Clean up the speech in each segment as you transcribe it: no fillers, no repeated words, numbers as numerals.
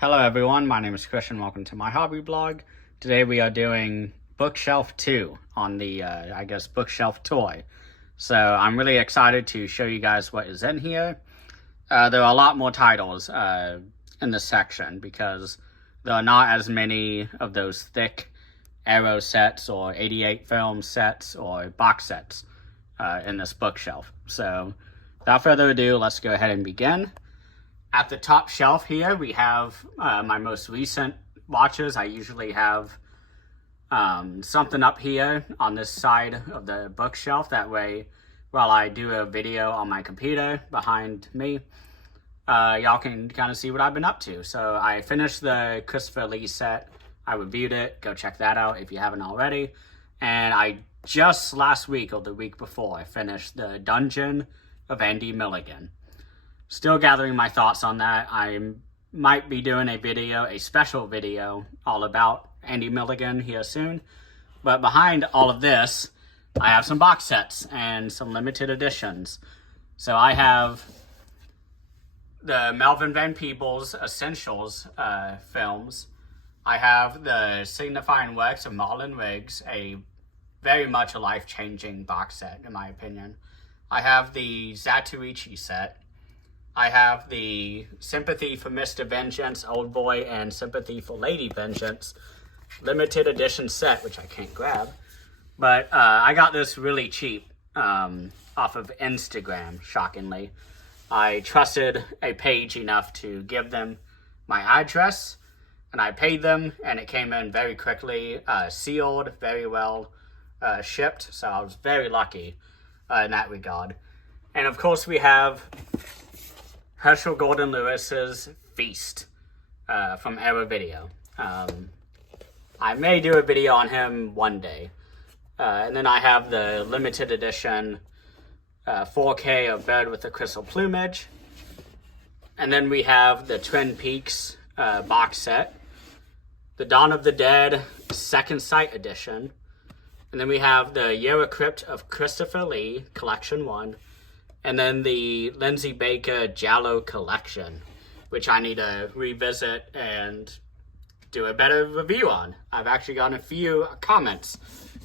Hello everyone, my name is Christian. Welcome to my hobby blog. Today we are doing Bookshelf 2 on the, Bookshelf toy. So I'm really excited to show you guys what is in here. There are a lot more titles in this section because there are not as many of those thick Arrow sets or 88 film sets or box sets in this bookshelf. So without further ado, let's go ahead and begin. At the top shelf here, we have my most recent watches. I usually have something up here on this side of the bookshelf. That way, while I do a video on my computer behind me, y'all can kind of see what I've been up to. So I finished the Christopher Lee set. I reviewed it. Go check that out if you haven't already. And I just last week or the week before, I finished the Dungeon of Andy Milligan. Still gathering my thoughts on that. I might be doing a special video all about Andy Milligan here soon. But behind all of this, I have some box sets and some limited editions. So I have the Melvin Van Peebles Essentials films. I have the Signifying Works of Marlon Riggs, a very much a life-changing box set in my opinion. I have the Zatoichi set. I have the Sympathy for Mr. Vengeance, Old Boy, and Sympathy for Lady Vengeance limited edition set, which I can't grab. But I got this really cheap off of Instagram, shockingly. I trusted a page enough to give them my address, and I paid them, and it came in very quickly, sealed, very well shipped, so I was very lucky in that regard. And of course we have Herschel Gordon Lewis's Feast from Arrow Video. I may do a video on him one day. And then I have the limited edition 4K of Bird with the Crystal Plumage. And then we have the Twin Peaks box set, the Dawn of the Dead Second Sight edition. And then we have the Yellow Crypt of Christopher Lee, Collection 1. And then the Lindsay Baker Giallo collection, which I need to revisit and do a better review on. I've actually gotten a few comments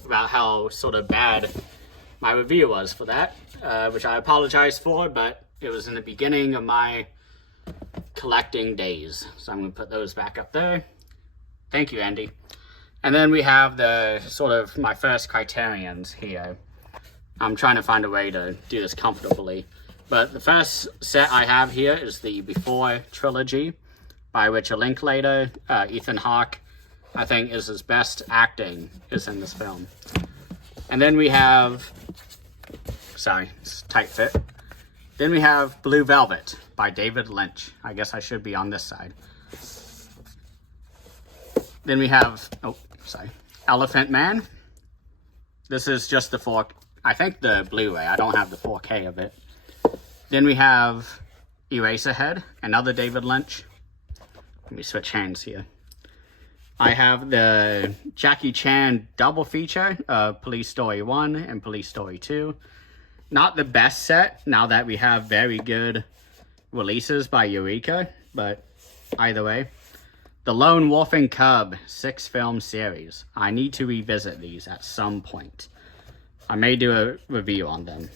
about how sort of bad my review was for that, which I apologize for, but it was in the beginning of my collecting days. So I'm going to put those back up there. Thank you, Andy. And then we have the sort of my first criterions here. I'm trying to find a way to do this comfortably. But the first set I have here is the Before trilogy by Richard Linklater. Ethan Hawke, I think, is his best acting is in this film. And then we have, sorry, it's tight fit. Then we have Blue Velvet by David Lynch. I guess I should be on this side. Then we have, Elephant Man. This is just the I think the Blu-ray. I don't have the 4K of it. Then we have Eraserhead, another David Lynch. Let me switch hands here. I have the Jackie Chan double feature of Police Story 1 and Police Story 2. Not the best set, now that we have very good releases by Eureka, but either way. The Lone Wolf and Cub 6-film series. I need to revisit these at some point. I may do a review on them.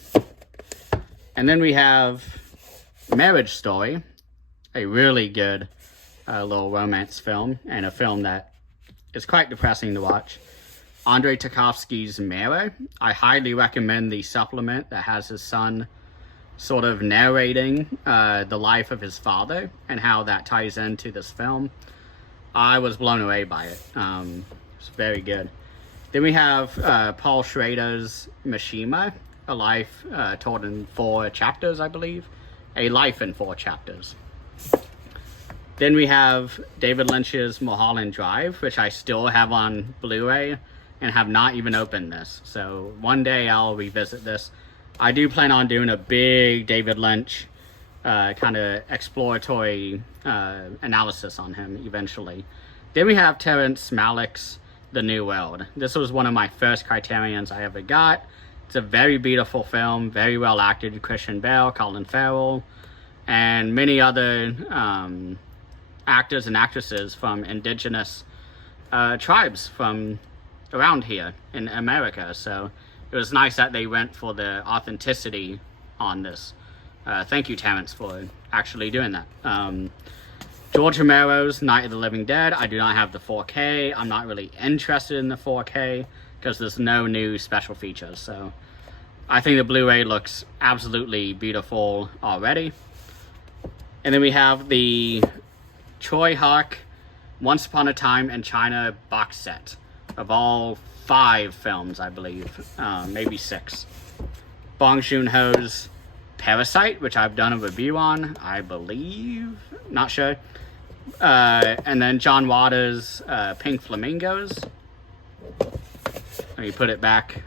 And then we have Marriage Story, a really good little romance film, and a film that is quite depressing to watch. Andrei Tarkovsky's Mirror. I highly recommend the supplement that has his son sort of narrating the life of his father and how that ties into this film. I was blown away by it. It's very good. Then we have Paul Schrader's Mishima, a life told in 4 chapters, I believe. A life in 4 chapters. Then we have David Lynch's Mulholland Drive, which I still have on Blu-ray and have not even opened this. So one day I'll revisit this. I do plan on doing a big David Lynch kind of exploratory analysis on him eventually. Then we have Terrence Malick's The New World. This was one of my first criterions I ever got. It's a very beautiful film, very well acted. Christian Bale, Colin Farrell, and many other actors and actresses from indigenous tribes from around here in America. So it was nice that they went for the authenticity on this. Thank you, Terrence, for actually doing that. George Romero's Night of the Living Dead. I do not have the 4K. I'm not really interested in the 4K because there's no new special features. So I think the Blu-ray looks absolutely beautiful already. And then we have the Tsui Hark Once Upon a Time in China box set of all 5 films, I believe. Maybe 6. Bong Joon-ho's Parasite, which I've done a review on, I believe. Not sure. And then John Waters' Pink Flamingos. Let me put it back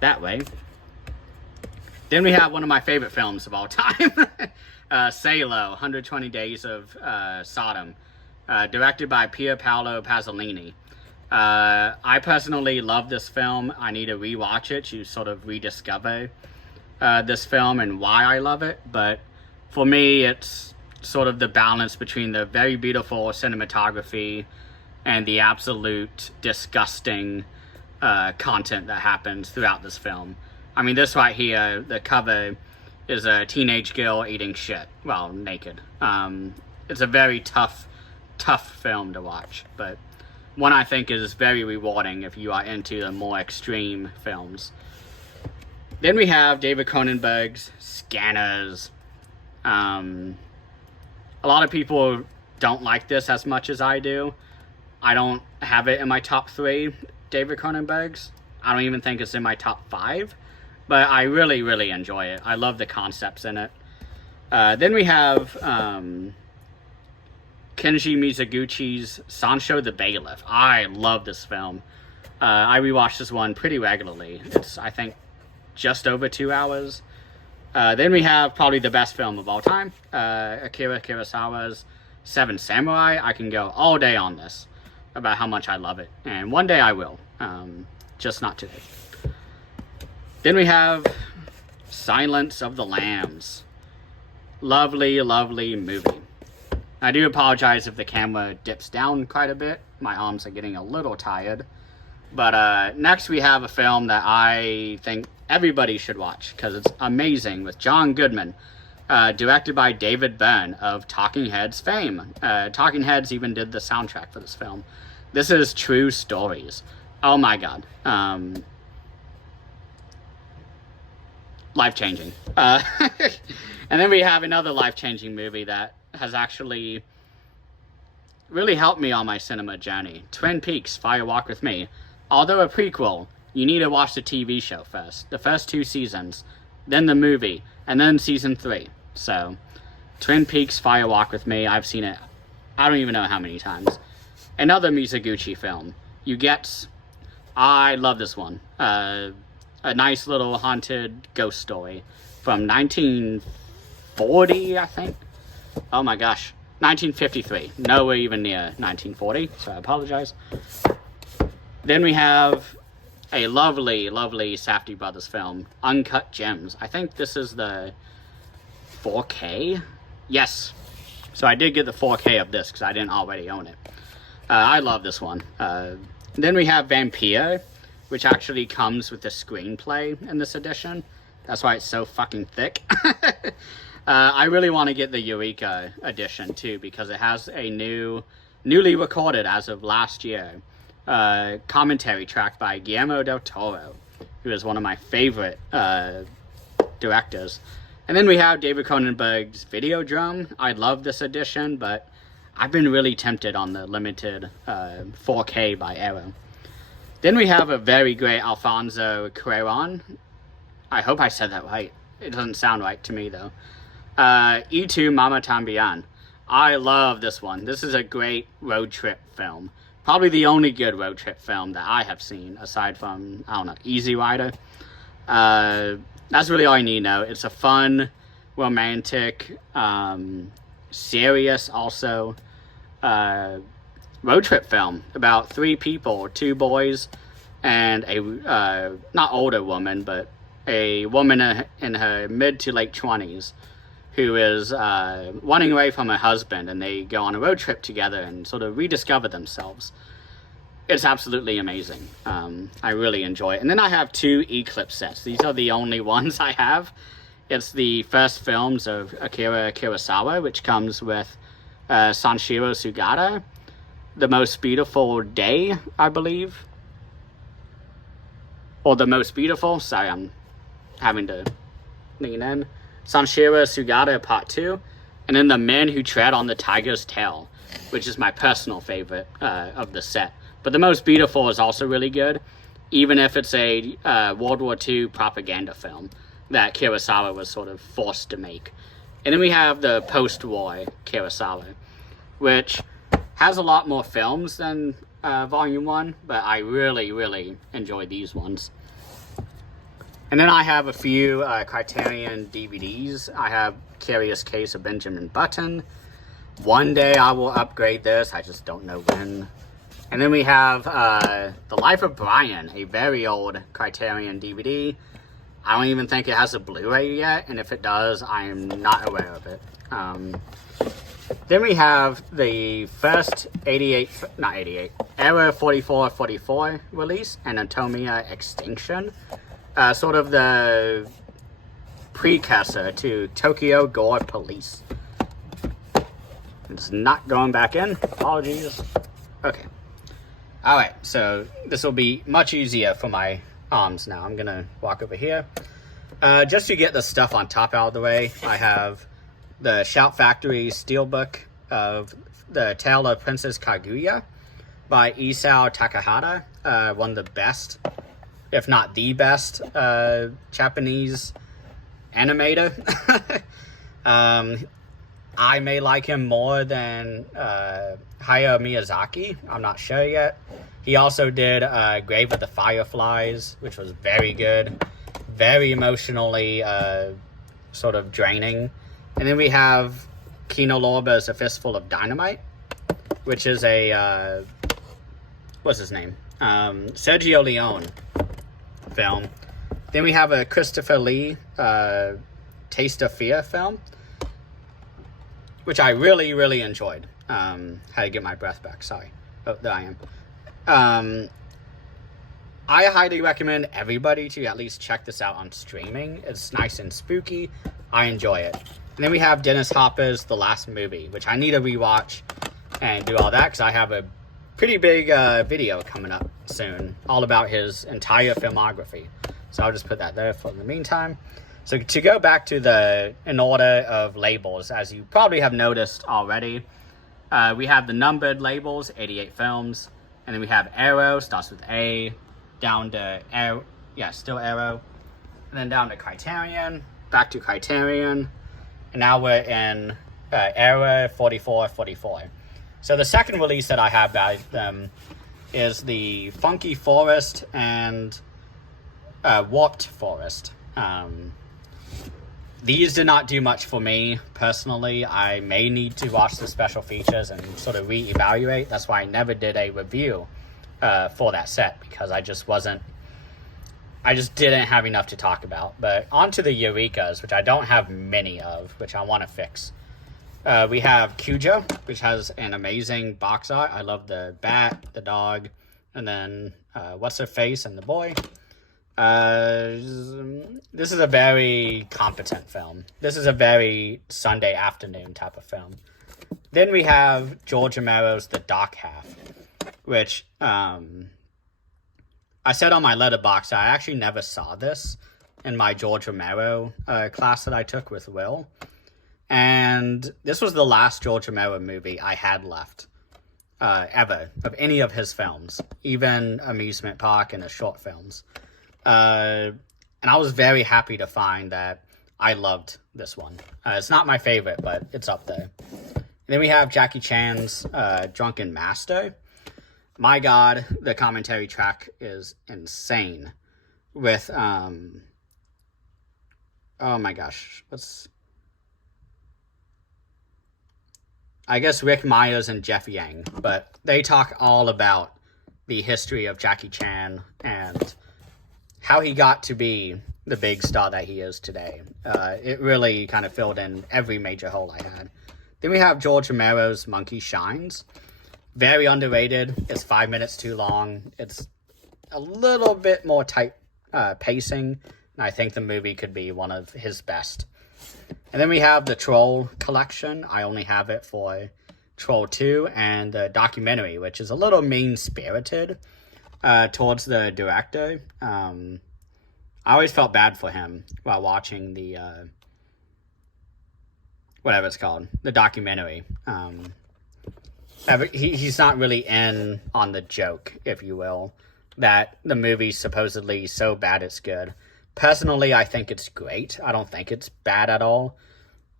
that way. Then we have one of my favorite films of all time. Salo, 120 Days of Sodom. Directed by Pier Paolo Pasolini. I personally love this film. I need to rewatch it to sort of rediscover this film and why I love it. But for me, it's sort of the balance between the very beautiful cinematography and the absolute disgusting content that happens throughout this film. I mean, this right here, the cover is a teenage girl eating shit. Well, naked. It's a very tough film to watch, but one I think is very rewarding if you are into the more extreme films. Then we have David Cronenberg's Scanners. A lot of people don't like this as much as I do. I don't have it in my top 3 David Cronenberg's. I don't even think it's in my top 5. But I really, really enjoy it. I love the concepts in it. Then we have Kenji Mizoguchi's Sancho the Bailiff. I love this film. I rewatch this one pretty regularly. It's, I think, just over 2 hours. Then we have probably the best film of all time, Akira Kurosawa's Seven Samurai. I can go all day on this about how much I love it. And one day I will. Just not today. Then we have Silence of the Lambs. Lovely, lovely movie. I do apologize if the camera dips down quite a bit. My arms are getting a little tired. But next we have a film that I think everybody should watch because it's amazing, with John Goodman, directed by David Byrne of Talking Heads fame. Talking Heads even did the soundtrack for this film. This is True Stories. Oh my god. Life-changing. And then we have another life-changing movie that has actually really helped me on my cinema journey. Twin Peaks: Fire Walk with Me. Although a prequel, you need to watch the TV show first. The first 2 seasons, then the movie, and then season 3. So, Twin Peaks: Fire Walk with Me. I've seen it, I don't even know how many times. Another Mizoguchi film. I love this one. A nice little haunted ghost story from 1940, I think. Oh my gosh. 1953. Nowhere even near 1940, so I apologize. Then we have a lovely, lovely Safdie Brothers film, Uncut Gems. I think this is the 4K? Yes. So I did get the 4K of this because I didn't already own it. I love this one. Then we have Vampire, which actually comes with the screenplay in this edition. That's why it's so fucking thick. I really want to get the Eureka edition too, because it has a newly recorded as of last year, commentary track by Guillermo del Toro, who is one of my favorite directors. And then we have David Cronenberg's Videodrome. I love this edition, but I've been really tempted on the limited 4K by Arrow. Then we have a very great Alfonso Cuarón. I hope I said that right. It doesn't sound right to me, though. Y Tu Mama Tambien. I love this one. This is a great road trip film. Probably the only good road trip film that I have seen, aside from, I don't know, Easy Rider. That's really all you need to know. It's a fun, romantic, serious also, road trip film about 3 people, 2 boys, and a, not older woman, but a woman in her mid to late 20s, who is running away from her husband, and they go on a road trip together and sort of rediscover themselves. It's absolutely amazing. I really enjoy it. And then I have 2 Eclipse sets. These are the only ones I have. It's the first films of Akira Kurosawa, which comes with Sanshiro Sugata, The Most Beautiful Day, I believe. Or The Most Beautiful. Sorry, I'm having to lean in. Sanshiro Sugata Part 2. And then The Men Who Tread on the Tiger's Tail, which is my personal favorite of the set. But The Most Beautiful is also really good, even if it's a World War II propaganda film that Kurosawa was sort of forced to make. And then we have the post-war Kurosawa, which has a lot more films than Volume 1, but I really, really enjoy these ones. And then I have a few Criterion DVDs. I have Curious Case of Benjamin Button. One day I will upgrade this, I just don't know when. And then we have The Life of Brian, a very old Criterion DVD. I don't even think it has a Blu-ray yet, and if it does, I am not aware of it. Then we have the first Era 4444 release, Anatomia Extinction. Sort of the precursor to Tokyo Gore Police. It's not going back in. Apologies. Okay. Alright, so this will be much easier for my arms now. I'm going to walk over here. Just to get the stuff on top out of the way, I have the Shout Factory Steelbook of The Tale of Princess Kaguya by Isao Takahata. One of the best, if not the best, Japanese animator. I may like him more than Hayao Miyazaki. I'm not sure yet. He also did Grave of the Fireflies, which was very good. Very emotionally sort of draining. And then we have Kino Lorber's A Fistful of Dynamite, which is a, what's his name? Sergio Leone film. Then we have a Christopher Lee Taste of Fear film, which I really, really enjoyed. Had to get my breath back, sorry. Oh, there I am. I highly recommend everybody to at least check this out on streaming. It's nice and spooky. I enjoy it. And then we have Dennis Hopper's The Last Movie, which I need to rewatch and do all that, because I have a pretty big video coming up soon, all about his entire filmography. So I'll just put that there for the meantime. So to go back to the in order of labels, as you probably have noticed already, we have the numbered labels, 88 films, and then we have Arrow, starts with A, down to Arrow, yeah, still Arrow, and then down to Criterion, back to Criterion, and now we're in Era 4444. So the second release that I have by them is the Funky Forest and Warped Forest. These did not do much for me personally. I may need to watch the special features and sort of reevaluate. That's why I never did a review for that set, because I just didn't have enough to talk about. But on to the Eurekas, which I don't have many of, which I want to fix. We have Cujo, which has an amazing box art. I love the bat, the dog, and then what's her face and the boy. This is a very competent film. This is a very Sunday afternoon type of film. Then we have George Romero's The Dark Half, which I said on my letterbox I actually never saw this in my George Romero class that I took with Will. And this was the last George Romero movie I had left ever of any of his films, even Amusement Park and his short films. And I was very happy to find that I loved this one. It's not my favorite, but it's up there. And then we have Jackie Chan's Drunken Master. My God, the commentary track is insane. With, oh my gosh, I guess Rick Myers and Jeff Yang, but they talk all about the history of Jackie Chan and how he got to be the big star that he is today. It really kind of filled in every major hole I had. Then we have George Romero's Monkey Shines. Very underrated. It's 5 minutes too long. It's a little bit more tight pacing, and I think the movie could be one of his best. And then we have the Troll collection. I only have it for Troll 2 and the documentary, which is a little mean-spirited towards the director. I always felt bad for him while watching the, whatever it's called, the documentary. He's not really in on the joke, if you will, that the movie's supposedly so bad it's good. Personally, I think it's great. I don't think it's bad at all.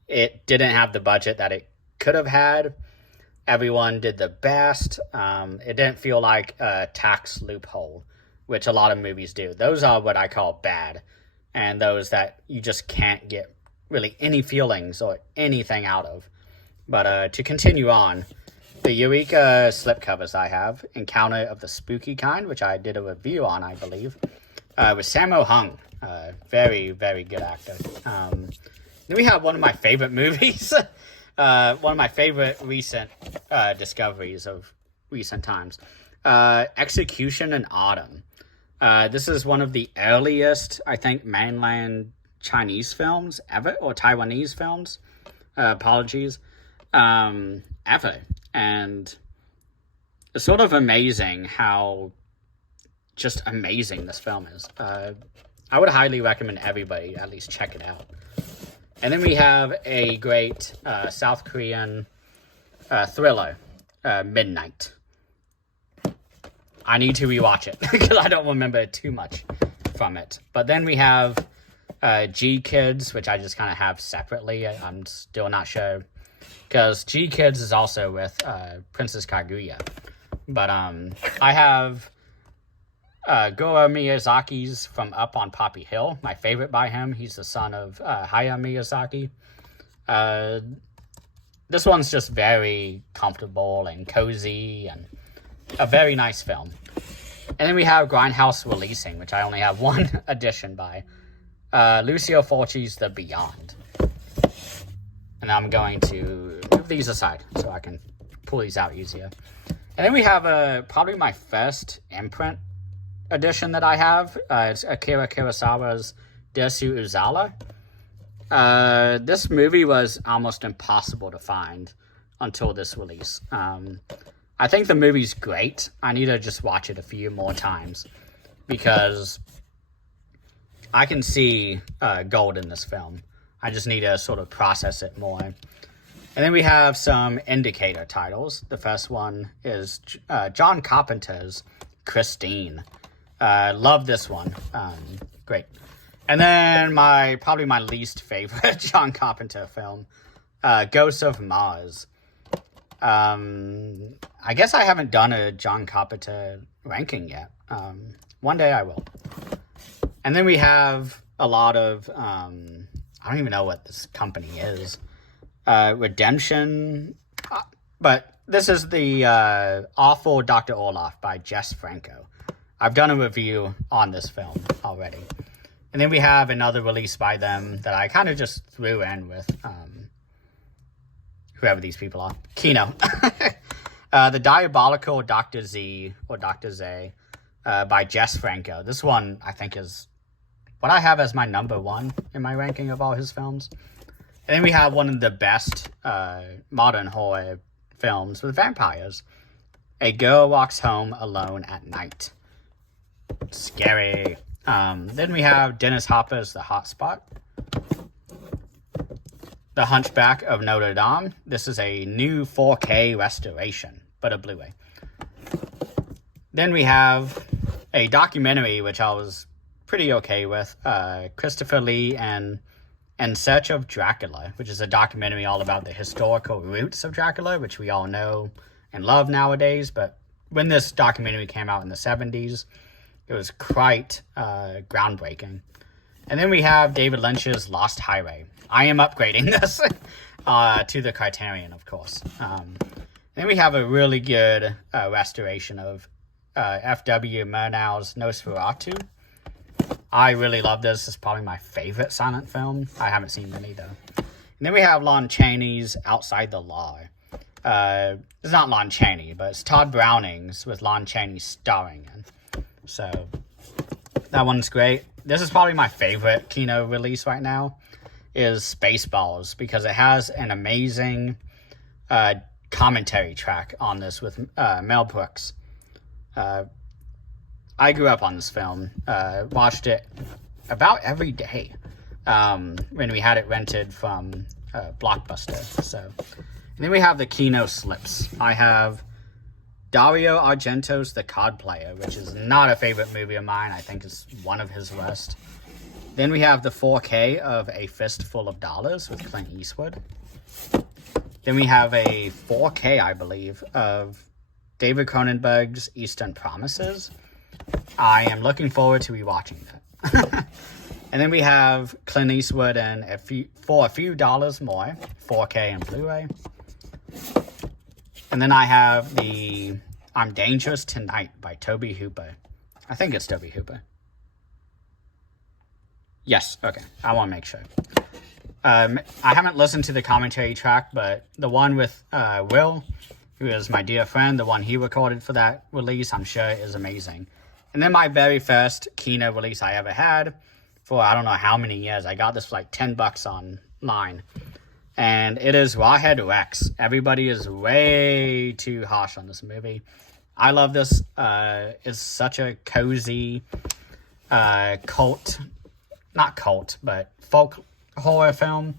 It didn't have the budget that it could have had. Everyone did the best. It didn't feel like a tax loophole, which a lot of movies do. Those are what I call bad, and those that you just can't get really any feelings or anything out of. But to continue on, the Eureka slipcovers I have, Encounter of the Spooky Kind, which I did a review on, I believe, with Sammo Hung. Very, very good actor. Then we have one of my favorite movies, one of my favorite recent discoveries of recent times, Execution in Autumn. This is one of the earliest, I think, mainland Chinese films ever, or Taiwanese films, apologies, ever. And it's sort of amazing how just amazing this film is. I would highly recommend everybody at least check it out. And then we have a great South Korean thriller, Midnight. I need to rewatch it because I don't remember too much from it. But then we have G-Kids, which I just kind of have separately. I'm still not sure, because G-Kids is also with Princess Kaguya. But I have Goro Miyazaki's From Up on Poppy Hill, my favorite by him. He's the son of Hayao Miyazaki. This one's just very comfortable and cozy and a very nice film. And then we have Grindhouse Releasing, which I only have one edition by. Lucio Fulci's The Beyond. And I'm going to move these aside so I can pull these out easier. And then we have probably my first imprint edition that I have. It's Akira Kurosawa's Desu Uzala. This movie was almost impossible to find until this release. I think the movie's great. I need to just watch it a few more times because I can see gold in this film. I just need to sort of process it more. And then we have some indicator titles. The first one is John Carpenter's Christine. Love this one. Great. And then probably my least favorite John Carpenter film, Ghosts of Mars. I guess I haven't done a John Carpenter ranking yet. One day I will. And then we have a lot of, I don't even know what this company is. Redemption. But this is the Awful Dr. Orloff by Jess Franco. I've done a review on this film already. And then we have another release by them that I kind of just threw in with whoever these people are. Kino. The Diabolical Dr. Z, or Dr. Z, by Jess Franco. This one, I think, is what I have as my number one in my ranking of all his films. And then we have one of the best modern horror films with vampires. A Girl Walks Home Alone at Night. Scary. Then we have Dennis Hopper's The Hot Spot. The Hunchback of Notre Dame. This is a new 4K restoration, but a Blu-ray. Then we have a documentary, which I was pretty okay with. Christopher Lee and In Search of Dracula, which is a documentary all about the historical roots of Dracula, which we all know and love nowadays. But when this documentary came out in the 70s, it was quite groundbreaking. And then we have David Lynch's Lost Highway. I am upgrading this to the Criterion, of course. Then we have a really good restoration of F.W. Murnau's Nosferatu. I really love this. It's probably my favorite silent film. I haven't seen many though. And then we have Lon Chaney's Outside the Law. It's not Lon Chaney, but it's Todd Browning's with Lon Chaney starring in. So that one's great. This is probably my favorite Kino release right now, is Spaceballs, because it has an amazing commentary track on this with Mel Brooks. I grew up on this film, watched it about every day when we had it rented from Blockbuster. So, and then we have the Kino Slips. I have Dario Argento's The Card Player, which is not a favorite movie of mine. I think it's one of his worst. Then we have the 4K of A Fistful of Dollars with Clint Eastwood. Then we have a 4K, I believe, of David Cronenberg's Eastern Promises. I am looking forward to rewatching that. And then we have Clint Eastwood and For a Few Dollars More, 4K and Blu-ray. And then I have the I'm Dangerous Tonight by Tobe Hooper. I think it's Tobe Hooper. Yes, okay. I want to make sure. I haven't listened to the commentary track, but the one with Will, who is my dear friend, the one he recorded for that release, I'm sure is amazing. And then my very first Kino release I ever had for I don't know how many years. I got this for like $10 online. And it is Rawhead Rex. Everybody is way too harsh on this movie. I love this. It's such a cozy cult, not cult, but folk horror film.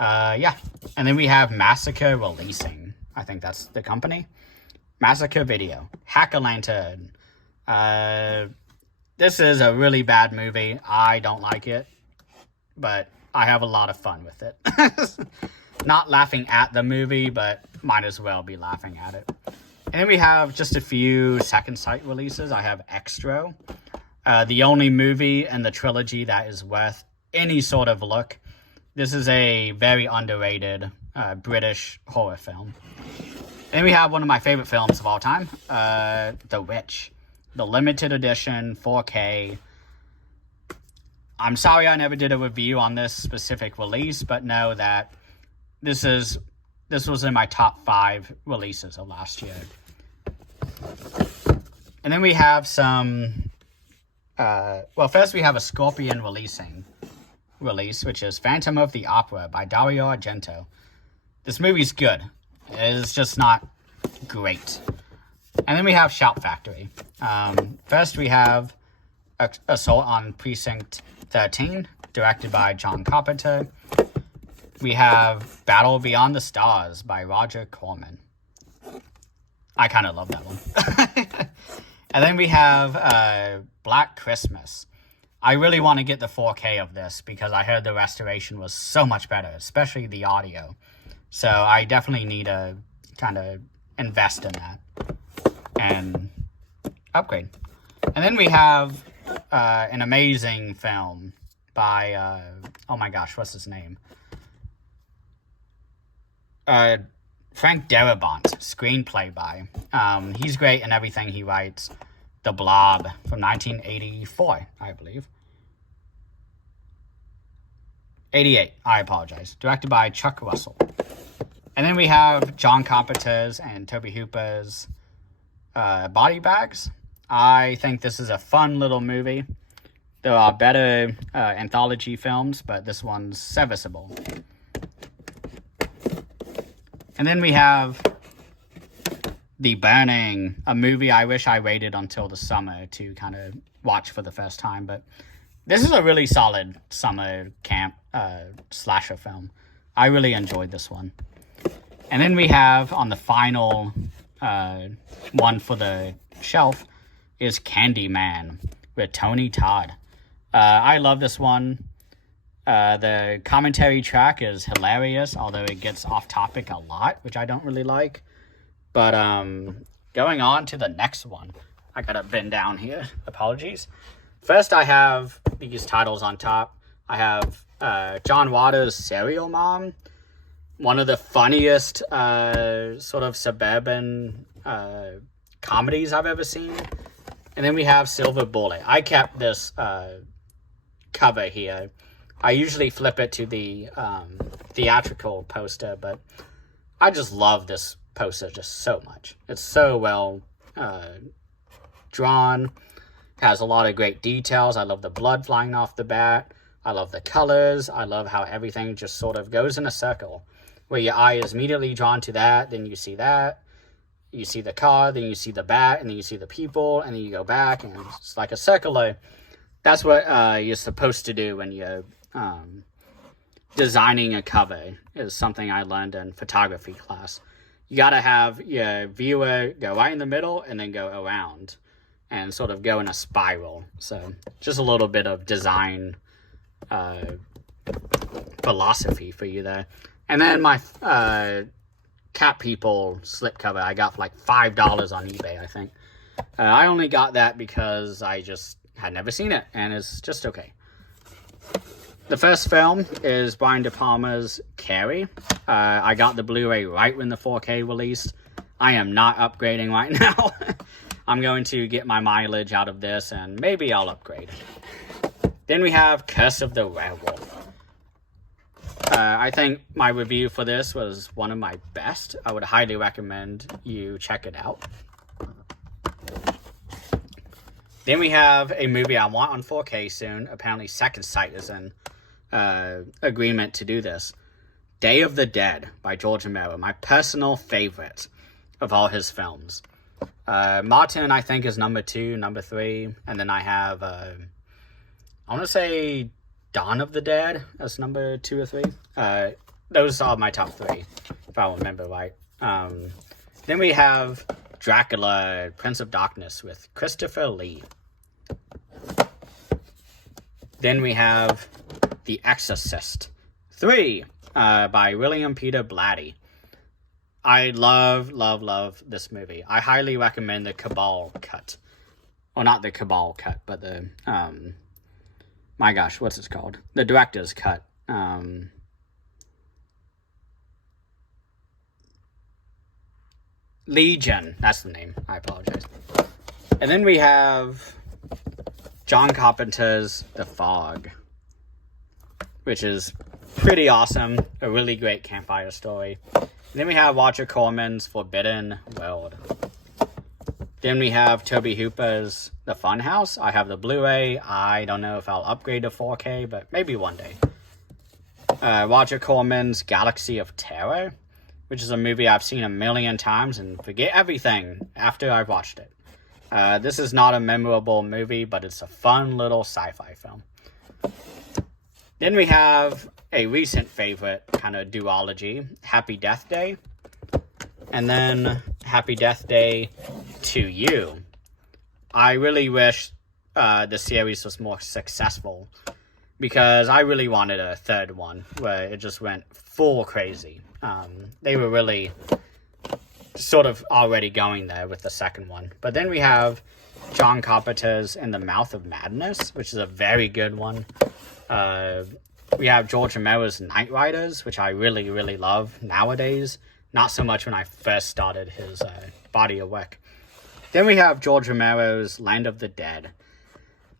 Yeah. And then we have Massacre Releasing. I think that's the company. Massacre Video. Hack-A-Lantern. This is a really bad movie. I don't like it, but I have a lot of fun with it. Not laughing at the movie, but might as well be laughing at it. And then we have just a few Second Sight releases. I have Extra, the only movie in the trilogy that is worth any sort of look. This is a very underrated British horror film. And we have one of my favorite films of all time, The Witch. The limited edition 4K. I'm sorry I never did a review on this specific release, but know that this was in my top 5 releases of last year. And then we have some well, first we have a Scorpion release, which is Phantom of the Opera by Dario Argento. This movie's good. It's just not great. And then we have Shout Factory. First we have Assault on Precinct 13, directed by John Carpenter. We have Battle Beyond the Stars by Roger Corman. I kind of love that one. And then we have Black Christmas. I really want to get the 4K of this because I heard the restoration was so much better, especially the audio. So I definitely need to kind of invest in that and upgrade. And then we have an amazing film by, oh my gosh, what's his name? Frank Darabont, screenplay by. He's great in everything he writes. The Blob from 1984, I believe. 88, I apologize. Directed by Chuck Russell. And then we have John Carpenter's and Tobe Hooper's Body Bags. I think this is a fun little movie. There are better anthology films, but this one's serviceable. And then we have The Burning, a movie I wish I waited until the summer to kind of watch for the first time. But this is a really solid summer camp slasher film. I really enjoyed this one. And then we have, on the final one for the shelf, is Candyman with Tony Todd. I love this one. The commentary track is hilarious, although it gets off topic a lot, which I don't really like. But going on to the next one. I got it pinned down here. Apologies. First, I have these titles on top. I have John Waters' Serial Mom. One of the funniest sort of suburban comedies I've ever seen. And then we have Silver Bullet. I kept this cover here. I usually flip it to the theatrical poster, but I just love this poster just so much. It's so well drawn, has a lot of great details. I love the blood flying off the bat. I love the colors. I love how everything just sort of goes in a circle, where your eye is immediately drawn to that, then you see that, you see the car, then you see the bat, and then you see the people, and then you go back, and it's like a circular. That's what you're supposed to do when you're designing a cover, is something I learned in photography class. You gotta have your viewer go right in the middle and then go around and sort of go in a spiral. So just a little bit of design philosophy for you there. And then my Cat People slipcover I got for like $5 on eBay, I think. I only got that because I just had never seen it, and it's just okay. The first film is Brian De Palma's Carrie. I got the Blu-ray right when the 4K released. I am not upgrading right now. I'm going to get my mileage out of this, and maybe I'll upgrade. Then we have Curse of the Werewolf. I think my review for this was one of my best. I would highly recommend you check it out. Then we have a movie I want on 4K soon. Apparently Second Sight is in agreement to do this. Day of the Dead by George Romero. My personal favorite of all his films. Martin, I think, is number 2, number 3. And then I have, I want to say Dawn of the Dead as number 2 or 3. Those are my top 3, if I remember right. Then we have Dracula, Prince of Darkness with Christopher Lee. Then we have The Exorcist 3 by William Peter Blatty. I love this movie. I highly recommend the Cabal cut. Well, not the Cabal cut, but the, my gosh, what's it called? The director's cut. Legion, that's the name. I apologize. And then we have John Carpenter's The Fog, which is pretty awesome. A really great campfire story. And then we have Roger Corman's Forbidden World. Then we have Tobe Hooper's The Funhouse. I have the Blu-ray. I don't know if I'll upgrade to 4K, but maybe one day. Roger Corman's Galaxy of Terror, which is a movie I've seen a million times and forget everything after I've watched it. This is not a memorable movie, but it's a fun little sci-fi film. Then we have a recent favorite kind of duology, Happy Death Day. And then Happy Death Day to You. I really wish the series was more successful, because I really wanted a third one where it just went full crazy. They were really sort of already going there with the second one. But then we have John Carpenter's In the Mouth of Madness, which is a very good one. We have George Romero's Night Riders, which I really, really love nowadays. Not so much when I first started his body of work. Then we have George Romero's Land of the Dead.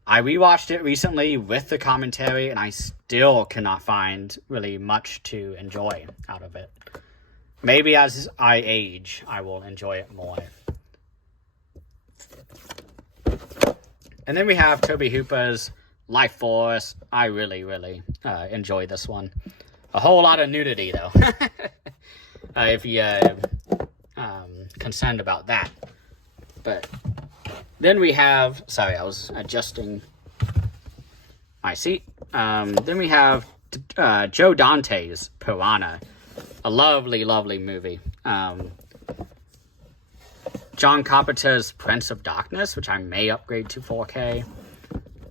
I rewatched it recently with the commentary, and I still cannot find really much to enjoy out of it. Maybe as I age, I will enjoy it more. And then we have Tobe Hooper's Life Force. I really, really enjoy this one. A whole lot of nudity, though. If you're concerned about that. But then we have... Sorry, I was adjusting my seat. Then we have Joe Dante's Piranha. A lovely, lovely movie. John Carpenter's Prince of Darkness, which I may upgrade to 4K.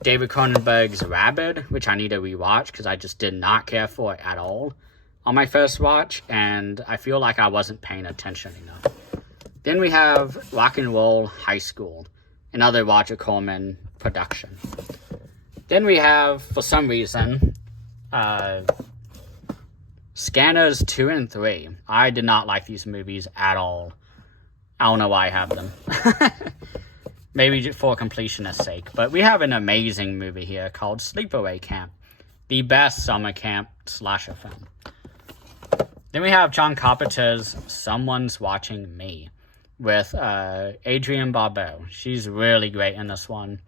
David Cronenberg's Rabid, which I need to rewatch because I just did not care for it at all on my first watch, and I feel like I wasn't paying attention enough. Then we have Rock and Roll High School, another Roger Corman production. Then we have, for some reason, Scanners 2 and 3. I did not like these movies at all. I don't know why I have them. maybe for completionist's sake. But we have an amazing movie here called Sleepaway Camp, the best summer camp slasher film. Then we have John Carpenter's Someone's Watching Me with Adrienne Barbeau. She's really great in this one.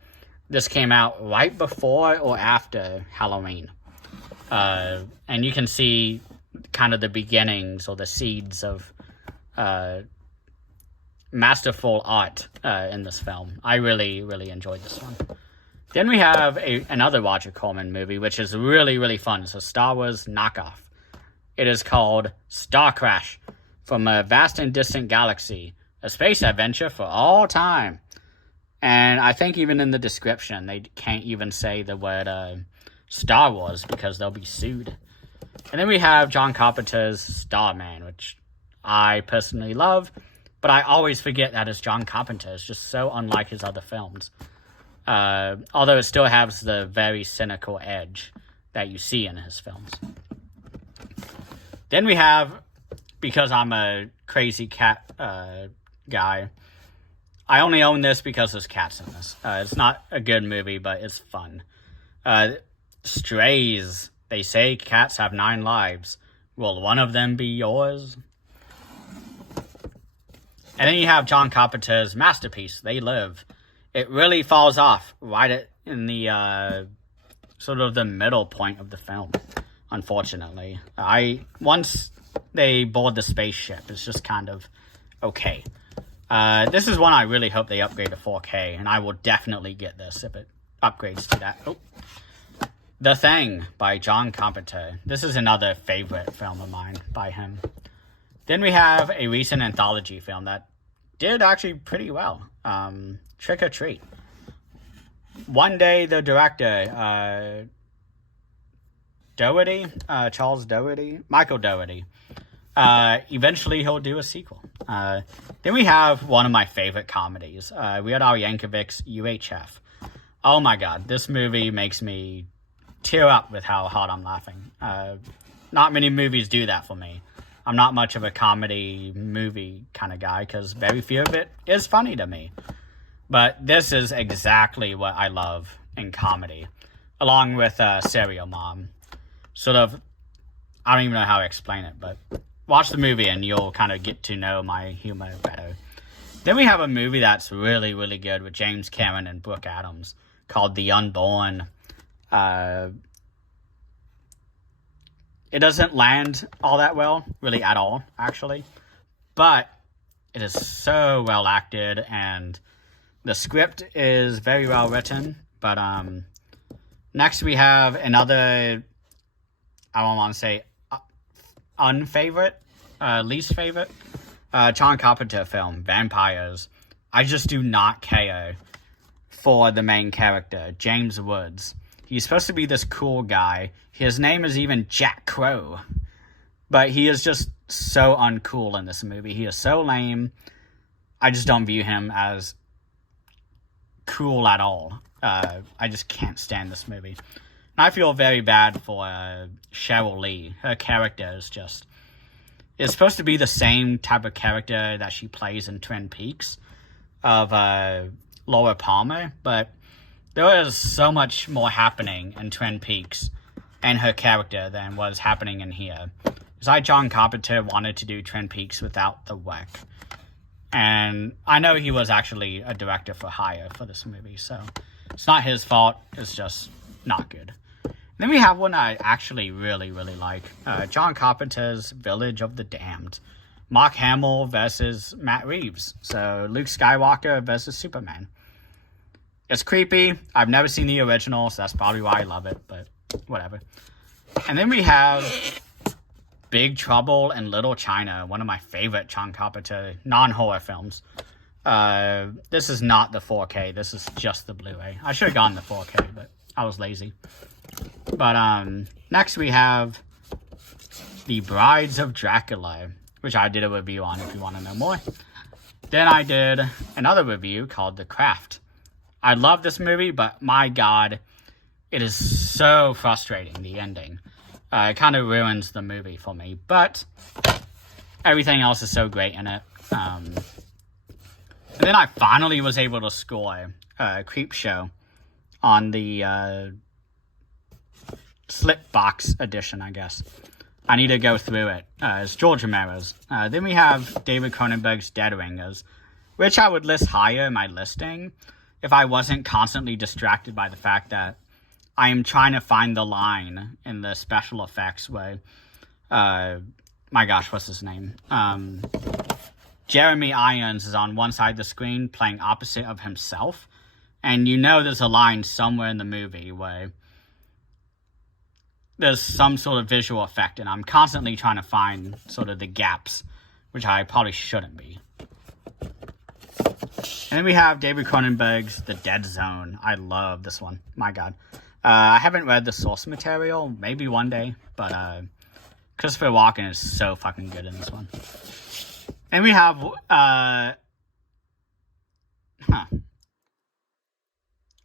This came out right before or after Halloween. And you can see kind of the beginnings or the seeds of masterful art in this film. I really, really enjoyed this one. Then we have another Roger Corman movie, which is really, really fun. It's a Star Wars knockoff. It is called Star Crash: From a Vast and Distant Galaxy, a space adventure for all time. And I think even in the description, they can't even say the word Star Wars because they'll be sued. And then we have John Carpenter's Starman, which I personally love, but I always forget that it's John Carpenter. It's just so unlike his other films. Although it still has the very cynical edge that you see in his films. Then we have, because I'm a crazy cat guy, I only own this because there's cats in this. It's not a good movie, but it's fun. Strays. They say cats have 9 lives. Will one of them be yours? And then you have John Carpenter's masterpiece, They Live. It really falls off right in the sort of the middle point of the film, unfortunately. Once they board the spaceship, it's just kind of okay. This is one I really hope they upgrade to 4K, and I will definitely get this if it upgrades to that. Oh. The Thing by John Carpenter. This is another favorite film of mine by him. Then we have a recent anthology film that did actually pretty well. Trick or Treat. One day the director, Dougherty, Charles Dougherty, Michael Dougherty, eventually he'll do a sequel. Then we have one of my favorite comedies, Weird Al Yankovic's UHF. Oh my god, this movie makes me tear up with how hard I'm laughing. Not many movies do that for me. I'm not much of a comedy movie kind of guy because very few of it is funny to me. But this is exactly what I love in comedy, along with Serial Mom. Sort of, I don't even know how to explain it, but watch the movie and you'll kind of get to know my humor better. Then we have a movie that's really, really good with James Cameron and Brooke Adams called The Unborn. It doesn't land all that well, really at all, actually. But it is so well acted, and the script is very well written. But next we have another, I don't want to say unfavorite, least favorite, John Carpenter film, Vampires. I just do not care for the main character, James Woods. He's supposed to be this cool guy. His name is even Jack Crow. But he is just so uncool in this movie. He is so lame. I just don't view him as cool at all. I just can't stand this movie. And I feel very bad for Cheryl Lee. Her character is just... It's supposed to be the same type of character that she plays in Twin Peaks of Laura Palmer, but there is so much more happening in Twin Peaks and her character than was happening in here. It's like John Carpenter wanted to do Twin Peaks without the work. And I know he was actually a director for hire for this movie, so it's not his fault. It's just not good. Then we have one I actually really, really like. John Carpenter's Village of the Damned. Mark Hamill versus Matt Reeves. So Luke Skywalker versus Superman. It's creepy. I've never seen the original, so that's probably why I love it, but whatever. And then we have Big Trouble in Little China, one of my favorite John Carpenter non-horror films. This is not the 4K. This is just the Blu-ray. I should have gone the 4K, but I was lazy. But next we have The Brides of Dracula, which I did a review on if you want to know more. Then I did another review called The Craft. I love this movie, but my god, it is so frustrating, the ending. It kind of ruins the movie for me, but everything else is so great in it. And then I finally was able to score Creepshow on the slip box edition, I guess. I need to go through it. It's George Romero's. Then we have David Cronenberg's Dead Ringers, which I would list higher in my listing if I wasn't constantly distracted by the fact that I am trying to find the line in the special effects where, my gosh, what's his name? Jeremy Irons is on one side of the screen playing opposite of himself. And you know there's a line somewhere in the movie where there's some sort of visual effect, and I'm constantly trying to find sort of the gaps, which I probably shouldn't be. And then we have David Cronenberg's The Dead Zone. I love this one. My God. I haven't read the source material. Maybe one day. But Christopher Walken is so fucking good in this one. And we have... I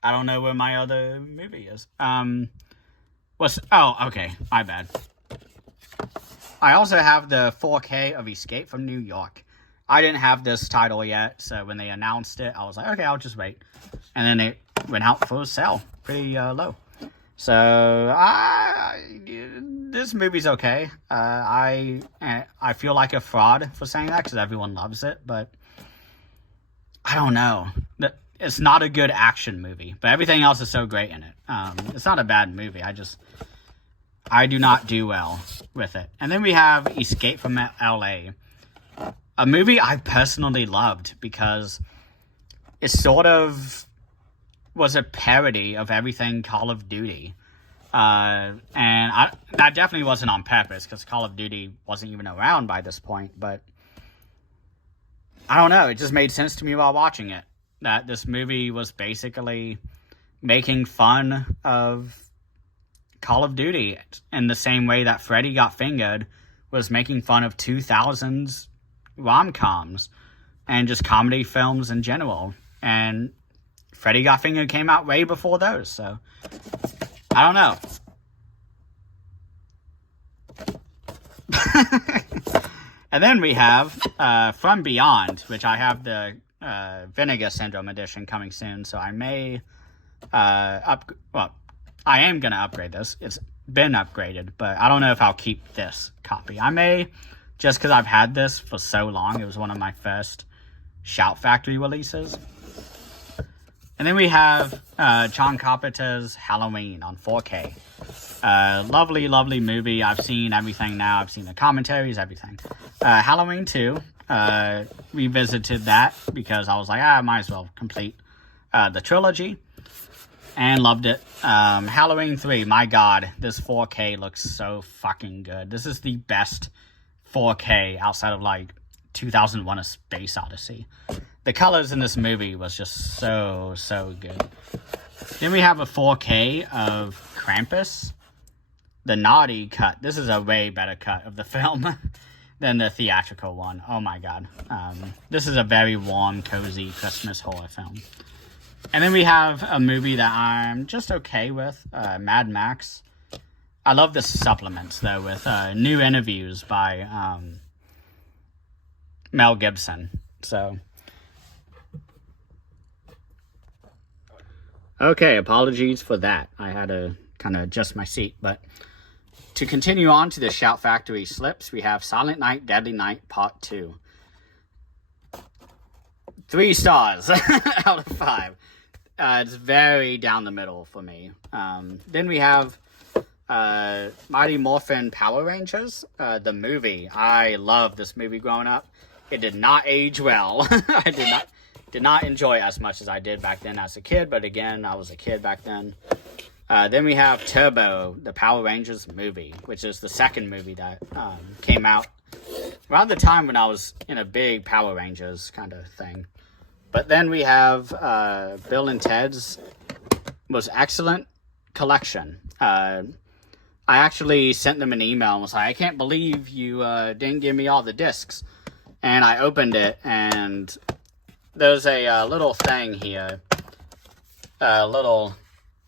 don't know where my other movie is. Oh, okay. My bad. I also have the 4K of Escape from New York. I didn't have this title yet, so when they announced it, I was like, okay, I'll just wait. And then it went out for sale, pretty low. So, this movie's okay. I feel like a fraud for saying that, because everyone loves it, but I don't know. It's not a good action movie, but everything else is so great in it. It's not a bad movie. I do not do well with it. And then we have Escape from LA, a movie I personally loved because it sort of was a parody of everything Call of Duty. And that definitely wasn't on purpose, because Call of Duty wasn't even around by this point, but I don't know. It just made sense to me while watching it, that this movie was basically making fun of Call of Duty in the same way that Freddy Got Fingered was making fun of 2000s rom-coms and just comedy films in general. And Freddy Got Fingered came out way before those, so I don't know. And then we have From Beyond, which I have the Vinegar Syndrome edition coming soon, so I may I am going to upgrade this. It's been upgraded, but I don't know if I'll keep this copy. I may, just because I've had this for so long. It was one of my first Shout Factory releases. And then we have John Carpenter's Halloween on 4K. Lovely, lovely movie. I've seen everything now. I've seen the commentaries, everything. Halloween 2, revisited that because I was like, I might as well complete the trilogy. And loved it. Halloween 3, my God, this 4K looks so fucking good. This is the best 4K outside of, like, 2001: A Space Odyssey. The colors in this movie was just so, so good. Then we have a 4K of Krampus, the naughty cut. This is a way better cut of the film than the theatrical one. Oh my God. This is a very warm, cozy Christmas horror film. And then we have a movie that I'm just okay with, Mad Max. I love the supplements, though, with new interviews by Mel Gibson. So, okay, apologies for that. I had to kind of adjust my seat. But to continue on to the Shout Factory slips, we have Silent Night, Deadly Night, Part 2. 3 stars out of 5. It's very down the middle for me. Then we have Mighty Morphin Power Rangers, the movie. I loved this movie growing up. It did not age well. I did not enjoy it as much as I did back then as a kid, but again, I was a kid back then. Then we have Turbo, the Power Rangers movie, which is the second movie that came out around the time when I was in a big Power Rangers kind of thing. But then we have Bill and Ted's Most Excellent Collection. I actually sent them an email and was like, I can't believe you didn't give me all the discs. And I opened it, and there's a little thing here, a little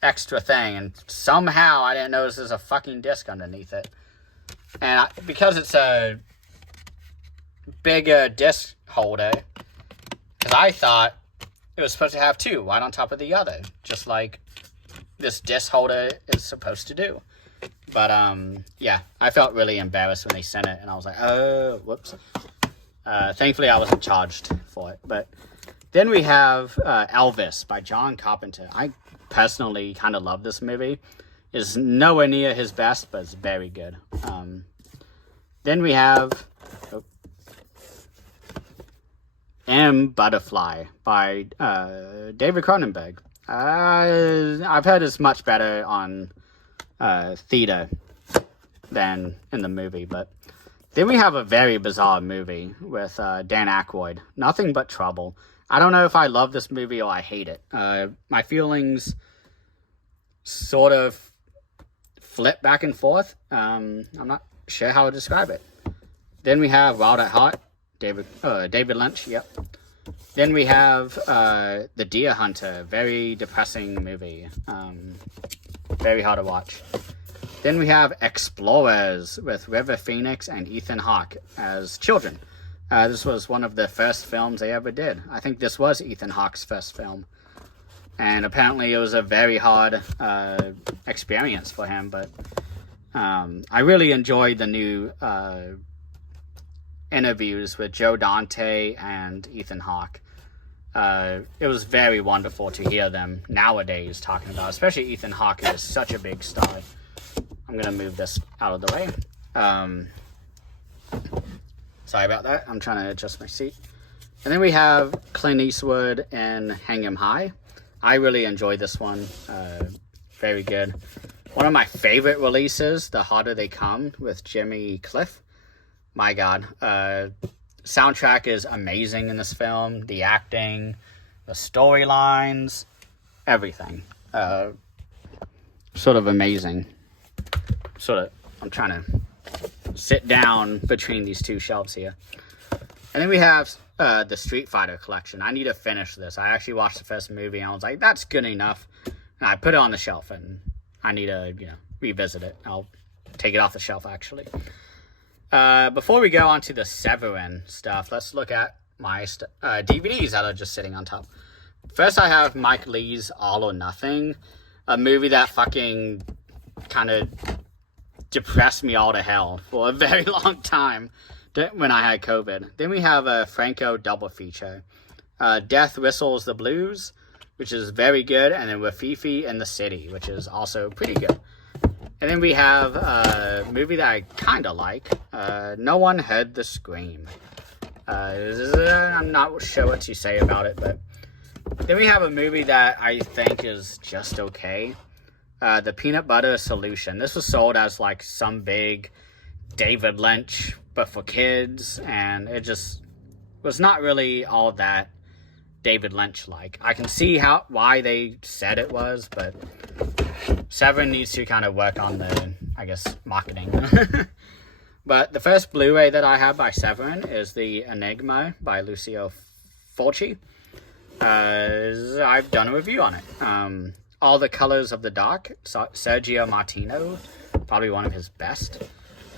extra thing, and somehow I didn't notice there's a fucking disc underneath it. And because it's a bigger disc holder, because I thought it was supposed to have two, one on top of the other, just like this disc holder is supposed to do. But, yeah, I felt really embarrassed when they sent it, and I was like, oh, whoops. Thankfully, I wasn't charged for it. But then we have Elvis by John Carpenter. I personally kind of love this movie. It's nowhere near his best, but it's very good. Then we have M. Butterfly by David Cronenberg. I've heard it's much better on theater than in the movie, but then we have a very bizarre movie with Dan Aykroyd, Nothing But Trouble. I don't know if I love this movie or I hate it. My feelings sort of flip back and forth. I'm not sure how to describe it. Then we have Wild at Heart, David Lynch, yep. Then we have The Deer Hunter, very depressing movie. Very hard to watch. Then we have Explorers with River Phoenix and Ethan Hawke as children. This was one of the first films they ever did. I think this was Ethan Hawke's first film. And apparently it was a very hard experience for him. But I really enjoyed the new interviews with Joe Dante and Ethan Hawke. It was very wonderful to hear them nowadays talking about, especially Ethan Hawke is such a big star. I'm going to move this out of the way. Sorry about that. I'm trying to adjust my seat. And then we have Clint Eastwood and Hang 'Em High. I really enjoyed this one. Very good. One of my favorite releases, The Harder They Come with Jimmy Cliff. My God. Soundtrack is amazing in this film. The acting, the storylines, everything. Sort of amazing. I'm trying to sit down between these two shelves here. And then we have the Street Fighter collection. I need to finish this. I actually watched the first movie and I was like, that's good enough. And I put it on the shelf and I need to, revisit it. I'll take it off the shelf actually. Before we go on to the Severin stuff, let's look at my DVDs that are just sitting on top. First, I have Mike Leigh's All or Nothing, a movie that fucking kind of depressed me all to hell for a very long time when I had COVID. Then we have a Franco double feature, Death Whistles the Blues, which is very good, and then Rafifi in the City, which is also pretty good. And then we have a movie that I kind of like, No One Heard the Scream. I'm not sure what to say about it, but then we have a movie that I think is just okay. The Peanut Butter Solution. This was sold as like some big David Lynch, but for kids, and it just was not really all that David Lynch-like. I can see why they said it was, but Severin needs to kind of work on the, marketing. But the first Blu-ray that I have by Severin is the Enigma by Lucio Fulci. I've done a review on it. All the Colors of the Dark, Sergio Martino, probably one of his best.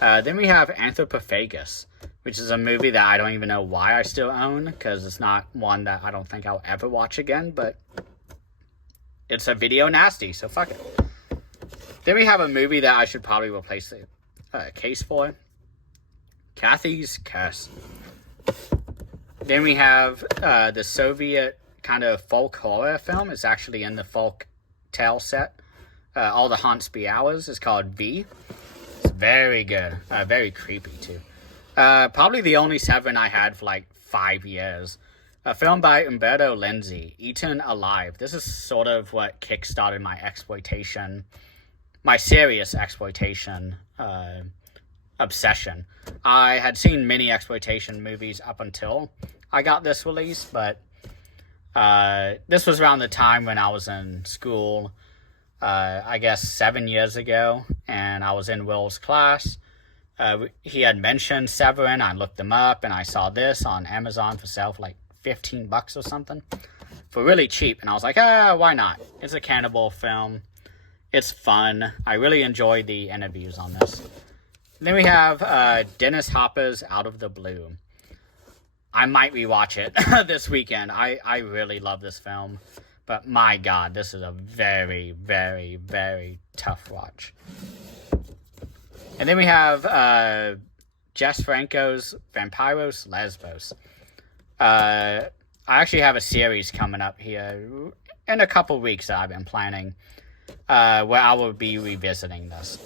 Then we have Anthropophagus, which is a movie that I don't even know why I still own, because it's not one that I don't think I'll ever watch again, but it's a video nasty, so fuck it. Then we have a movie that I should probably replace the case for, Kathy's Curse. Then we have the Soviet kind of folk horror film. It's actually in the folk tale set. All the Haunts Be Ours. It's called V. It's very good. Very creepy too. Probably the only Severin I had for like 5 years. A film by Umberto Lenzi, Eaten Alive. This is sort of what kickstarted my serious exploitation obsession. I had seen many exploitation movies up until I got this release, but this was around the time when I was in school, 7 years ago, and I was in Will's class. He had mentioned Severin. I looked them up, and I saw this on Amazon for sale for like $15 or something for really cheap, and I was like, why not? It's a cannibal film. It's fun. I really enjoyed the interviews on this. Then we have Dennis Hopper's Out of the Blue. I might rewatch it this weekend. I really love this film. But my God, this is a very, very, very tough watch. And then we have Jess Franco's Vampiros Lesbos. I actually have a series coming up here in a couple weeks that I've been planning, where I will be revisiting this.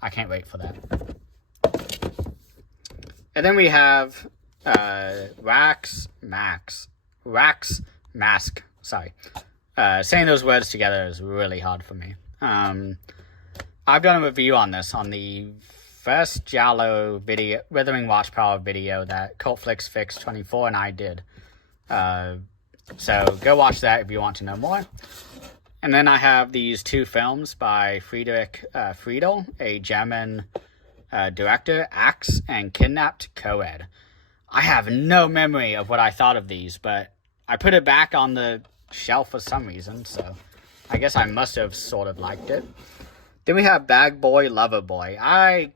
I can't wait for that. And then we have Rax Mask. Sorry. Saying those words together is really hard for me. I've done a review on this on the first Giallo video, Withering Watchpower video that Cultflix Fix 24 and I did. So go watch that if you want to know more. And then I have these two films by Friedrich Friedel, a German director, Axe and Kidnapped Coed. I have no memory of what I thought of these, but I put it back on the shelf for some reason, so I guess I must have sort of liked it. Then we have Bag Boy Lover Boy. I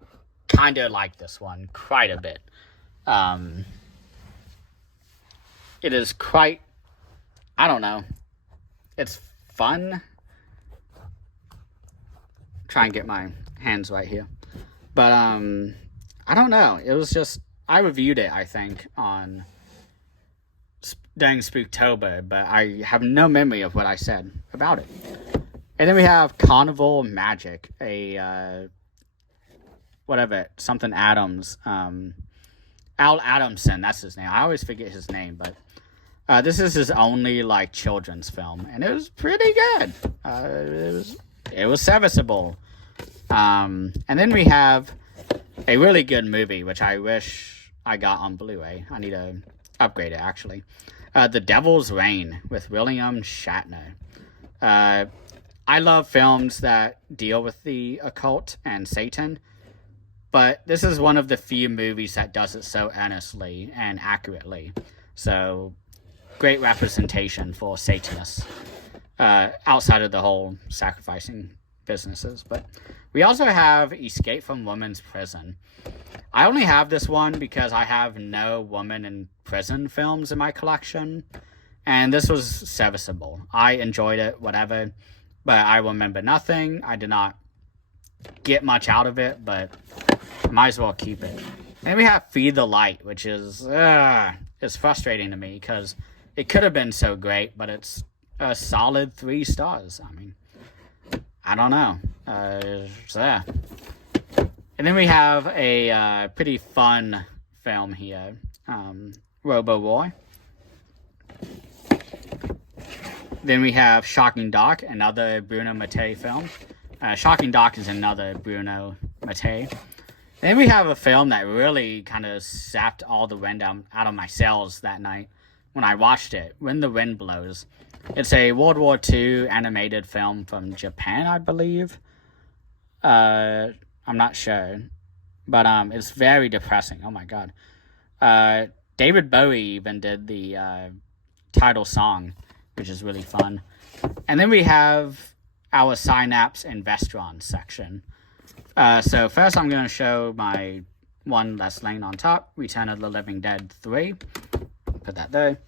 kind of like this one quite a bit. It is quite, I don't know, it's fun. Try and get my hands right here. But I don't know, it was just, I reviewed it, I think, on during Spooktober, but I have no memory of what I said about it. And then we have Carnival Magic, a something Adams, Al Adamson, that's his name. I always forget his name, but this is his only like children's film, and it was pretty good. It was serviceable. And then we have a really good movie, which I wish I got on Blu-ray. I need to upgrade it, actually. The Devil's Reign with William Shatner. I love films that deal with the occult and Satan, but this is one of the few movies that does it so earnestly and accurately. So, great representation for Satanists, outside of the whole sacrificing businesses. But we also have Escape from Women's Prison. I only have this one because I have no woman in prison films in my collection, and this was serviceable. I enjoyed it, whatever, but I remember nothing. I did not get much out of it, but I might as well keep it. Then we have Feed the Light, which is it's frustrating to me because it could have been so great, but it's a solid 3 stars. I mean, I don't know. So. And then we have a pretty fun film here, Robo-Boy. Then we have Shocking Dark, another Bruno Mattei film. Shocking Dark is another Bruno Mattei. Then we have a film that really kind of sapped all the wind out of my sails that night when I watched it, When the Wind Blows. It's a World War II animated film from Japan, I believe. I'm not sure. But it's very depressing. Oh my god. David Bowie even did the title song, which is really fun. And then we have our Synapse and Vestron section. So first I'm going to show my one that's laying on top, Return of the Living Dead 3. Put that there.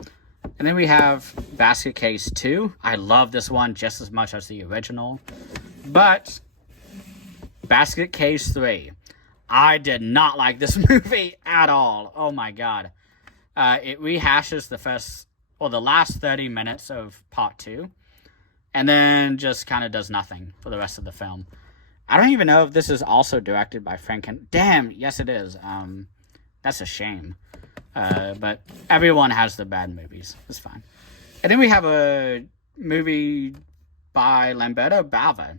And then we have Basket Case 2. I love this one just as much as the original. But Basket Case 3. I did not like this movie at all. Oh my god. It rehashes the last 30 minutes of part 2. And then just kind of does nothing for the rest of the film. I don't even know if this is also directed by Damn, yes it is. That's a shame. But everyone has the bad movies. It's fine. And then we have a movie by Lamberto Bava,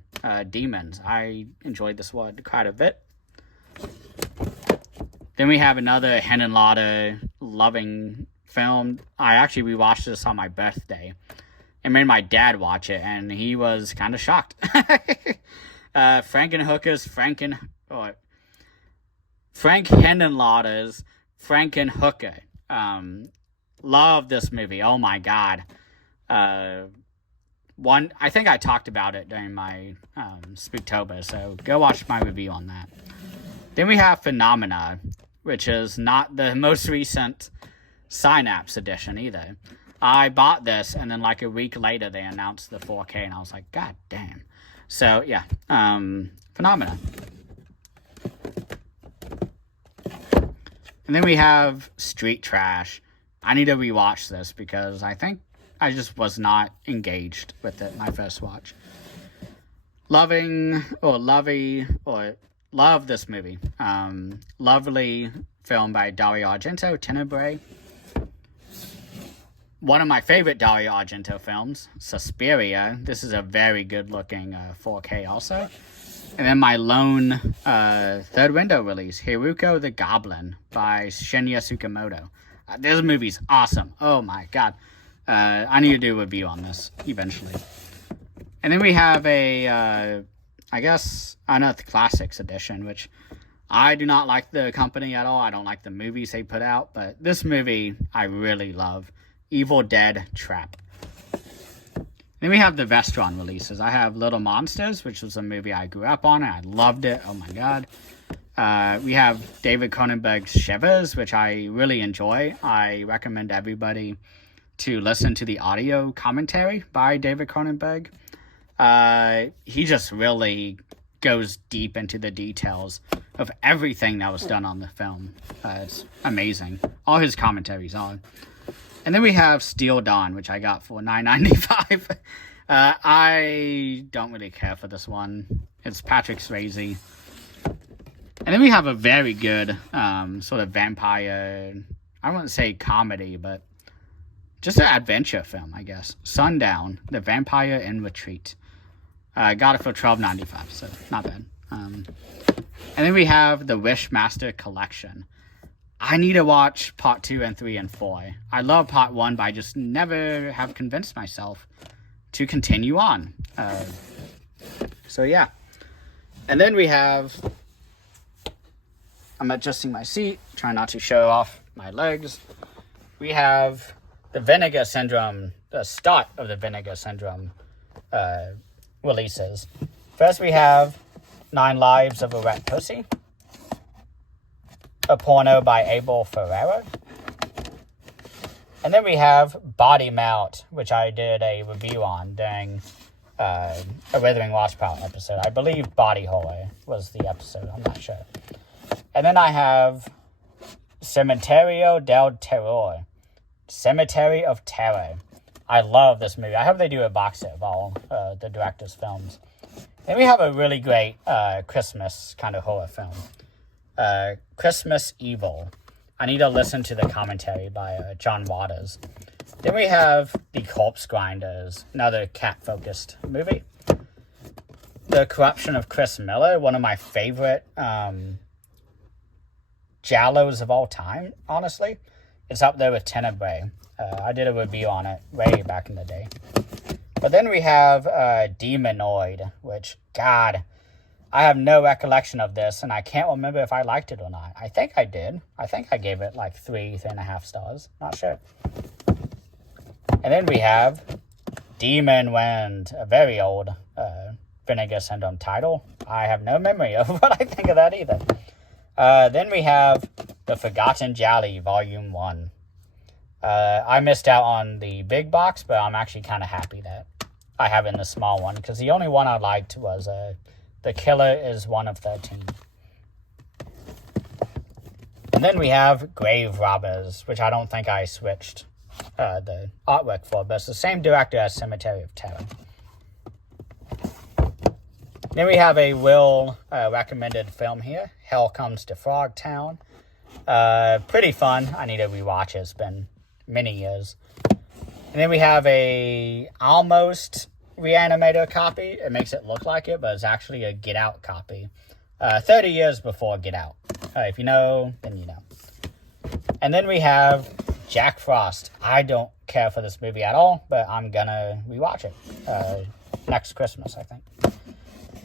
Demons. I enjoyed this one quite a bit. Then we have another Henenlotter loving film. I actually rewatched this on my birthday and made my dad watch it, and he was kind of shocked. Frank Henenlotter's Frankenhooker. Love this movie. Oh my god. I think I talked about it during my Spooktober, so go watch my review on that. Then we have Phenomena, which is not the most recent Synapse edition either. I bought this, and then like a week later they announced the 4K, and I was like, God damn. So yeah, Phenomena. And then we have Street Trash. I need to rewatch this because I think I just was not engaged with it my first watch. Love this movie. Lovely film by Dario Argento, Tenebrae. One of my favorite Dario Argento films, Suspiria. This is a very good looking 4K also. And then my lone third window release, Haruko the Goblin by Shinya Tsukamoto. This movie's awesome. Oh my god. I need to do a review on this eventually. And then we have a, I guess, Unearthed Classics edition, which I do not like the company at all. I don't like the movies they put out, but this movie I really love. Evil Dead Trap. Then we have the Vestron releases. I have Little Monsters, which was a movie I grew up on, and I loved it. Oh my god. We have David Cronenberg's Shivers, which I really enjoy. I recommend everybody to listen to the audio commentary by David Cronenberg. He just really goes deep into the details of everything that was done on the film. It's amazing. All his commentaries on. And then we have Steel Dawn, which I got for $9.95. I don't really care for this one. It's Patrick Swayze. And then we have a very good sort of vampire, I wouldn't say comedy, but just an adventure film, I guess. Sundown, The Vampire in Retreat. Got it for $12.95, so not bad. And then we have the Wishmaster Collection. I need to watch part 2 and 3 and 4. I love part 1, but I just never have convinced myself to continue on. So yeah. And then we have, I'm adjusting my seat, trying not to show off my legs. We have the Vinegar Syndrome, the start of the Vinegar Syndrome releases. First we have 9 Lives of a Wet Pussy, a porno by Abel Ferrara. And then we have Body Melt, which I did a review on during a Withering Watchpile episode. I believe Body Horror was the episode, I'm not sure. And then I have Cementerio del Terror, Cemetery of Terror. I love this movie. I hope they do a box set of all the director's films. Then we have a really great Christmas kind of horror film. Christmas Evil. I need to listen to the commentary by John Waters. Then we have The Corpse Grinders, another cat-focused movie. The Corruption of Chris Miller, one of my favorite giallos of all time, honestly. It's up there with Tenebrae. I did a review on it way back in the day. But then we have Demonoid, which, God, I have no recollection of this, and I can't remember if I liked it or not. I think I did. I think I gave it like 3.5 stars. Not sure. And then we have Demon Wind, a very old Vinegar Syndrome title. I have no memory of what I think of that either. Then we have The Forgotten Jolly, Volume 1. I missed out on the big box, but I'm actually kind of happy that I have it in the small one, because the only one I liked was The Killer is One of 13. And then we have Grave Robbers, which I don't think I switched the artwork for, but it's the same director as Cemetery of Terror. Then we have a Will recommended film here, Hell Comes to Frogtown. Pretty fun. I need to rewatch it. It's been many years. And then we have a almost Reanimator copy. It makes it look like it, but it's actually a Get Out copy. 30 years before Get Out. If you know, then you know. And then we have Jack Frost. I don't care for this movie at all, but I'm gonna rewatch it next Christmas, I think.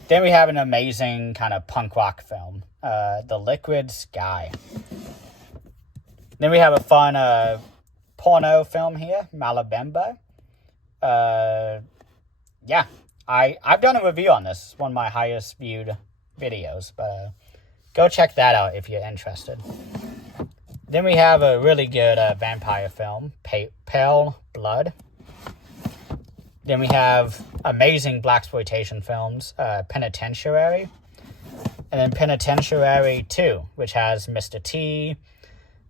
Then we have an amazing kind of punk rock film, The Liquid Sky. Then we have a fun porno film here, Malabemba. Yeah, I've done a review on this. It's one of my highest viewed videos, but go check that out if you're interested. Then we have a really good vampire film, Pale Blood. Then we have amazing blaxploitation films, Penitentiary. And then Penitentiary 2, which has Mr. T.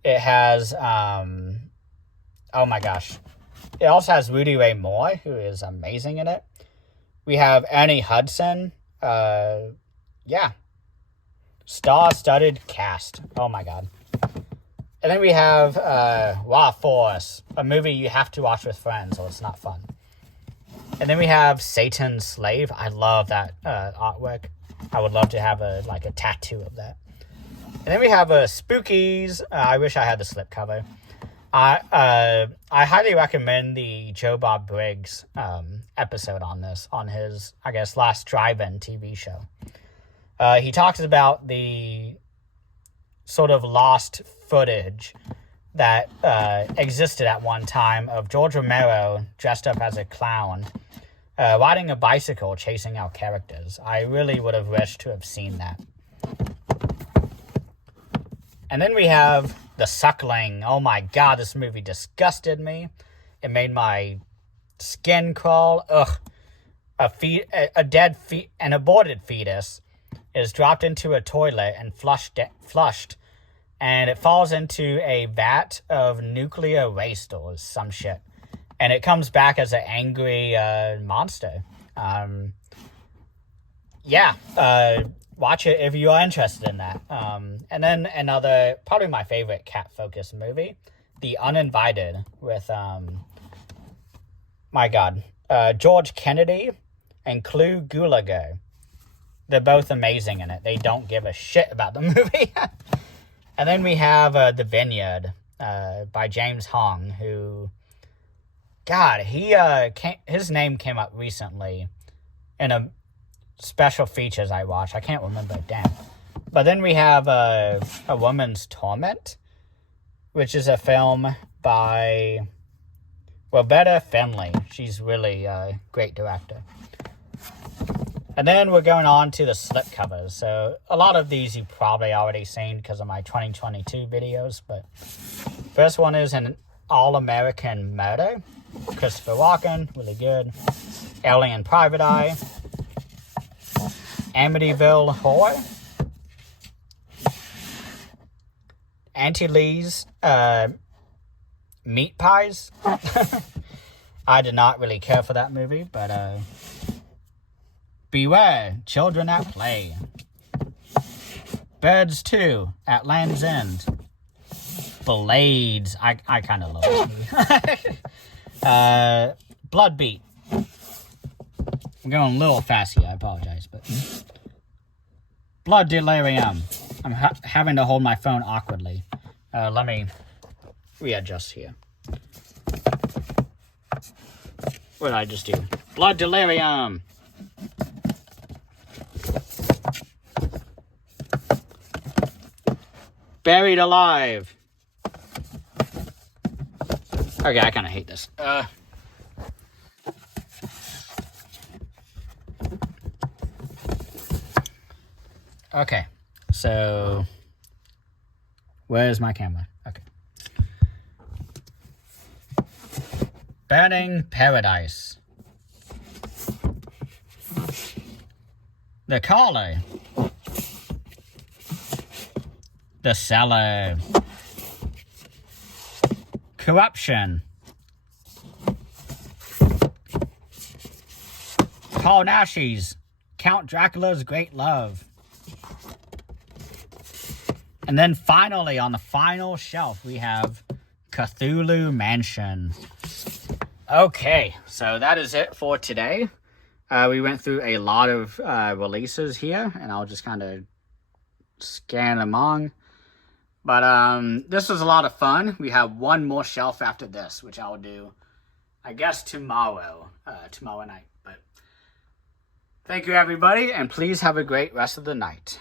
It has, oh my gosh. It also has Rudy Ray Moore, who is amazing in it. We have Ernie Hudson. Yeah. Star-studded cast. Oh my god. And then we have Raw Force, a movie you have to watch with friends or it's not fun. And then we have Satan's Slave. I love that artwork. I would love to have a tattoo of that. And then we have Spookies. I wish I had the slipcover. I highly recommend the Joe Bob Briggs episode on this, on his, I guess, last drive-in TV show. He talks about the sort of lost footage that existed at one time of George Romero dressed up as a clown, riding a bicycle chasing our characters. I really would have wished to have seen that. And then we have The Suckling. Oh my god, this movie disgusted me. It made my skin crawl. Ugh. An aborted fetus is dropped into a toilet and flushed, and it falls into a vat of nuclear waste or some shit. And it comes back as an angry monster. Watch it if you are interested in that. And then another, probably my favorite cat-focused movie, The Uninvited, with, George Kennedy and Clu Gulager. They're both amazing in it. They don't give a shit about the movie. And then we have The Vineyard by James Hong, who, God, his name came up recently in a special features I watched. I can't remember, damn. But then we have A Woman's Torment, which is a film by Roberta Finley. She's really a great director. And then we're going on to the slipcovers. So a lot of these you've probably already seen because of my 2022 videos. But first one is An All-American Murder. Christopher Walken, really good. Alien Private Eye. Amityville Horror. Auntie Lee's Meat Pies. I did not really care for that movie, but Beware, Children at Play. Birds 2 at Land's End. Blades. I kind of love this movie. Blood Beat. I'm going a little fast here, I apologize, but Blood Delirium. I'm having to hold my phone awkwardly. Let me readjust here. What did I just do? Blood Delirium. Buried Alive. Okay, I kind of hate this. Okay, so where's my camera? Okay. Burning Paradise. The Caller. The Cellar. Corruption. Paul Naschy's Count Dracula's Great Love. And then finally, on the final shelf, we have Cthulhu Mansion. Okay, so that is it for today. We went through a lot of releases here, and I'll just kind of scan among. But this was a lot of fun. We have one more shelf after this, which I'll do, I guess, tomorrow night. But thank you, everybody, and please have a great rest of the night.